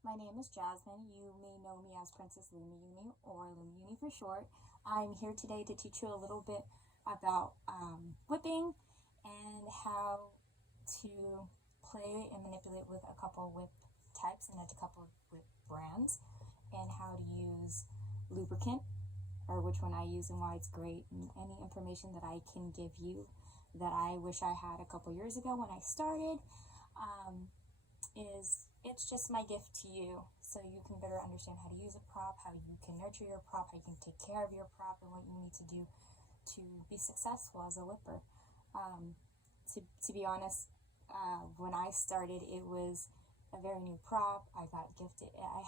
my name is Jasmine. You may know me as Princess Lumiuni or Lumiuni for short. I'm here today to teach you a little bit about whipping and how to play and manipulate with a couple whip types and a couple whip brands, and how to use lubricant, or which one I use and why it's great, and any information that I can give you that I wish I had a couple years ago when I started. It's just my gift to you, so you can better understand how to use a prop, how you can nurture your prop, how you can take care of your prop, and what you need to do to be successful as a whipper. To be honest, when I started, it was a very new prop. I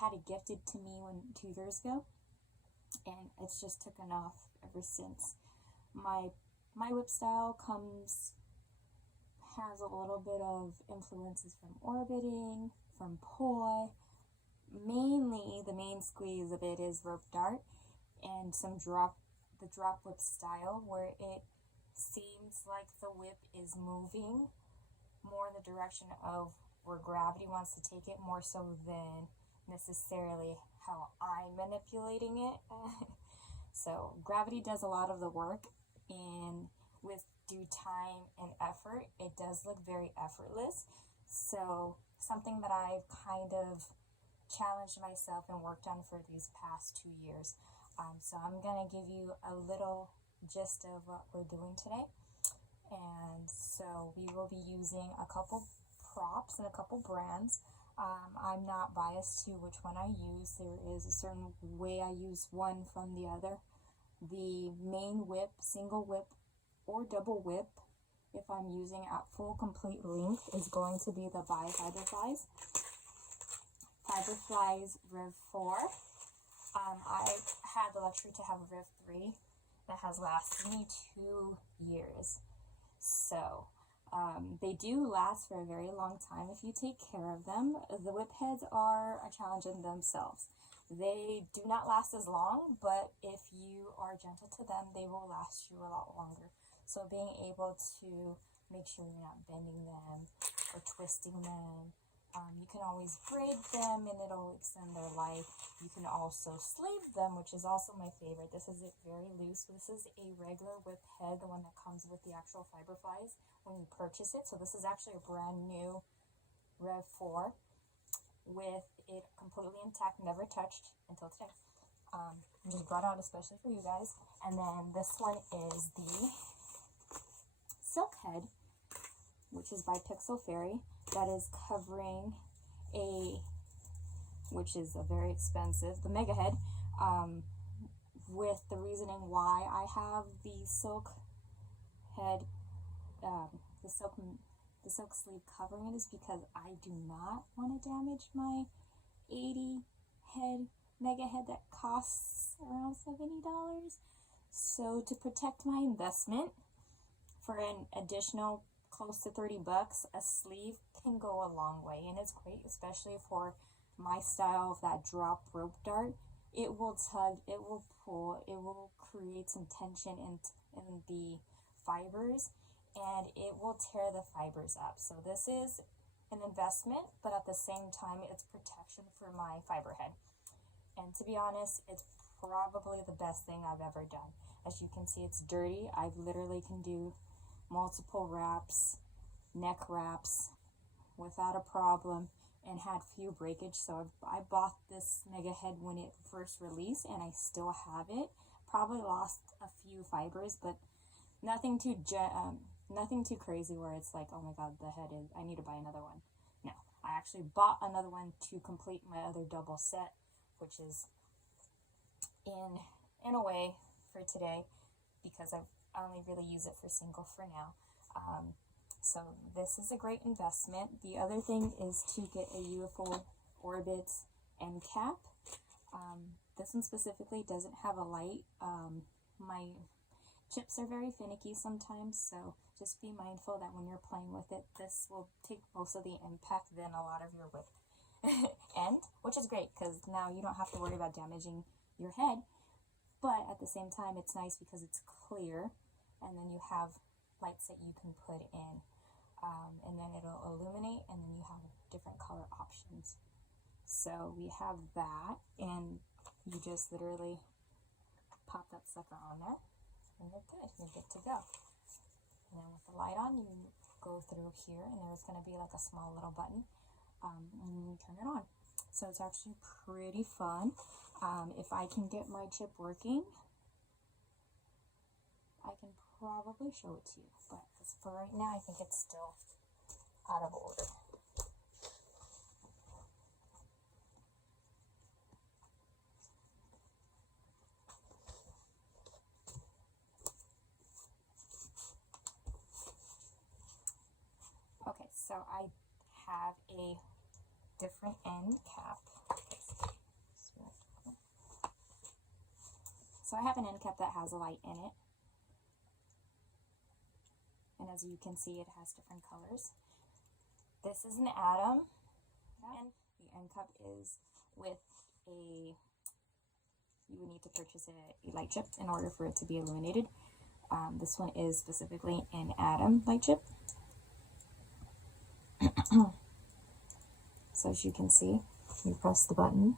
had it gifted to me 2 years ago, and it's just taken off ever since. My whip style has a little bit of influences from orbiting, from poi. Mainly, the main squeeze of it is rope dart and the drop whip style, where it seems like the whip is moving more in the direction of where gravity wants to take it, more so than necessarily how I'm manipulating it. So gravity does a lot of the work, and with due time and effort, it does look very effortless. So something that I've kind of challenged myself and worked on for these past 2 years. So I'm going to give you a little gist of what we're doing today. And so we will be using a couple props and a couple brands. I'm not biased to which one I use. There is a certain way I use one from the other. The main whip, single whip, or double whip, if I'm using at full complete length, is going to be the FiberFlies. FiberFlies Rev 4. I've had the luxury to have a Rev 3 that has lasted me 2 years. So they do last for a very long time if you take care of them. The whip heads are a challenge in themselves. They do not last as long, but if you are gentle to them, they will last you a lot longer. So being able to make sure you're not bending them or twisting them. You can always braid them and it'll extend their life. You can also sleeve them, which is also my favorite. This is it very loose. This is a regular whip head, the one that comes with the actual FiberFlies when you purchase it. So this is actually a brand new Rev 4 with it completely intact, never touched until today. Just brought out especially for you guys. And then this one is the Silk Head, which is by Pixel Faery. That is covering which is a very expensive, the Mega Head, with the reasoning why I have the Silk Head, the silk sleeve covering it, is because I do not want to damage my 80 head Mega Head that costs around $70. So to protect my investment, for an additional close to $30, a sleeve can go a long way, and it's great, especially for my style of that drop rope dart. It will tug, it will pull, it will create some tension in the fibers, and it will tear the fibers up. So this is an investment, but at the same time, it's protection for my fiber head. And to be honest, it's probably the best thing I've ever done. As you can see, it's dirty. I literally can do multiple wraps, neck wraps, without a problem, and had few breakage. So I bought this Mega Head when it first released, and I still have it. Probably lost a few fibers, but nothing too crazy where it's like, oh my god, the head is, I need to buy another one. No, I actually bought another one to complete my other double set, which is in a way for today, because I only really use it for single for now. So this is a great investment. The other thing is to get a UFObjects Endcap. This one specifically doesn't have a light. My chips are very finicky sometimes, so just be mindful that when you're playing with it, this will take most of the impact than a lot of your whip end, which is great because now you don't have to worry about damaging your head. But at the same time, it's nice because it's clear, and then you have lights that you can put in, and then it'll illuminate, and then you have different color options. So we have that, and you just literally pop that sucker on there, and you're good. You're good to go. And then with the light on, you go through here, and there's going to be like a small little button, and you turn it on. So it's actually pretty fun. If I can get my chip working, I can probably show it to you, but for right now, I think it's still out of order. Okay, so I have a different end cap. So I have an end cap that has a light in it. And as you can see, it has different colors. This is an atom, and the end cap is with a, you would need to purchase a light chip in order for it to be illuminated. This one is specifically an atom light chip. So as you can see, you press the button,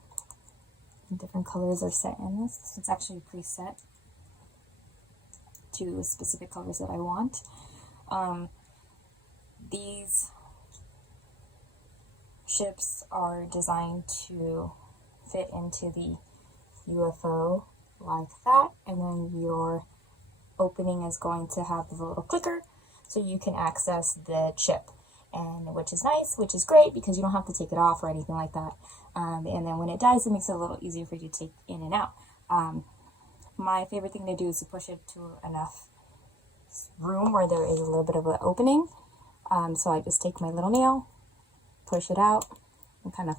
and different colors are set in this. It's actually preset to specific colors that I want. These chips are designed to fit into the UFO like that, and then your opening is going to have the little clicker so you can access the chip, and which is nice, which is great because you don't have to take it off or anything like that. And then when it dies, it makes it a little easier for you to take in and out. My favorite thing to do is to push it to enough room where there is a little bit of an opening. So I just take my little nail, push it out, and kind of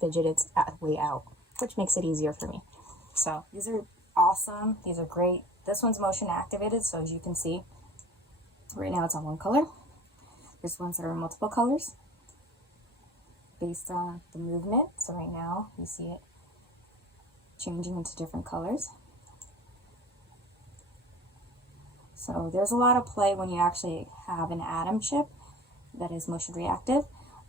fidget its way out, which makes it easier for me. So these are awesome. These are great. This one's motion activated, so as you can see, right now it's on one color. There's ones that are multiple colors based on the movement. So right now you see it changing into different colors. So there's a lot of play when you actually have an atom chip that is motion reactive.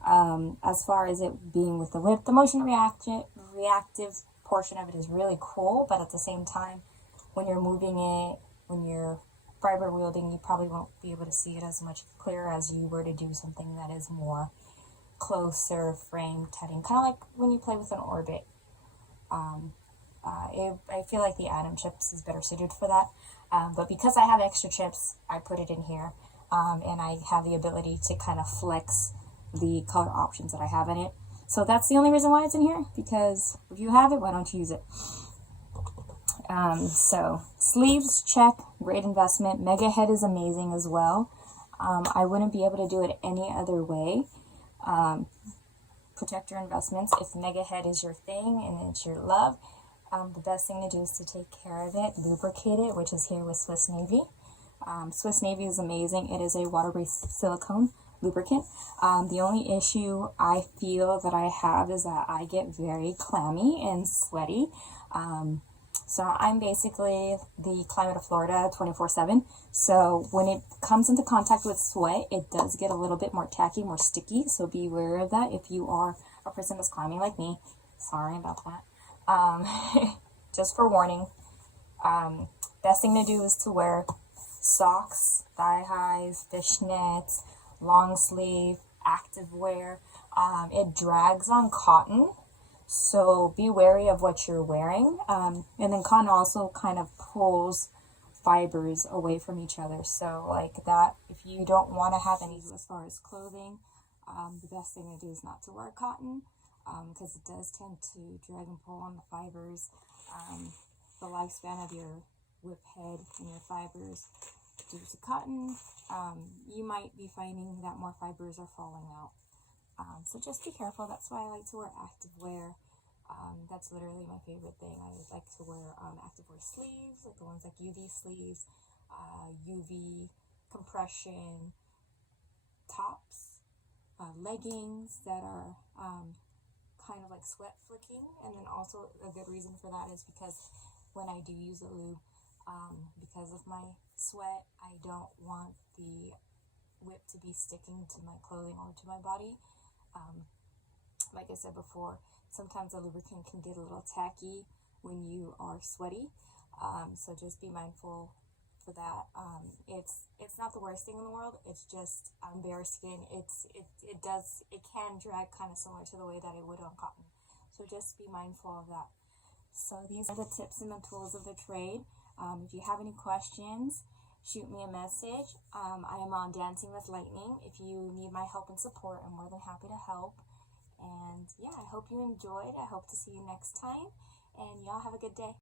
As far as it being with the whip, the motion reactive portion of it is really cool, but at the same time, when you're moving it, when you're fiber wielding, you probably won't be able to see it as much clear as you were to do something that is more closer frame tutting, kind of like when you play with an orbit. I feel like the atom chips is better suited for that, but because I have extra chips, I put it in here, and I have the ability to kind of flex the color options that I have in it. So that's the only reason why it's in here, because if you have it, why don't you use it? So sleeves, check, great investment. Mega head is amazing as well. I wouldn't be able to do it any other way. Protect your investments. If mega head is your thing and it's your love, the best thing to do is to take care of it, lubricate it, which is here with Swiss Navy. Swiss Navy is amazing. It is a water-based silicone lubricant. The only issue I feel that I have is that I get very clammy and sweaty. So I'm basically the climate of Florida 24/7. So when it comes into contact with sweat, it does get a little bit more tacky, more sticky. So be aware of that if you are a person that's clammy like me. Sorry about that. Just for warning. Best thing to do is to wear socks, thigh highs, fishnets, long sleeve, active wear. It drags on cotton. So be wary of what you're wearing. And then cotton also kind of pulls fibers away from each other. So like that, if you don't want to have any as far as clothing, the best thing to do is not to wear cotton, because it does tend to drag and pull on the fibers. The lifespan of your whip head and your fibers due to cotton, you might be finding that more fibers are falling out. So just be careful. That's why I like to wear active wear. That's literally my favorite thing. I like to wear active wear sleeves, like the ones like UV sleeves, UV compression tops, leggings that are kind of like sweat flicking. And then also a good reason for that is because when I do use a lube, because of my sweat, I don't want the whip to be sticking to my clothing or to my body. Like I said before, sometimes the lubricant can get a little tacky when you are sweaty, so just be mindful for that. It's not the worst thing in the world. It's just on bare skin. It can drag kind of similar to the way that it would on cotton. So just be mindful of that. So these are the tips and the tools of the trade. If you have any questions, shoot me a message. I am on Dancing with Lightning. If you need my help and support, I'm more than happy to help. And yeah, I hope you enjoyed. I hope to see you next time. And y'all have a good day.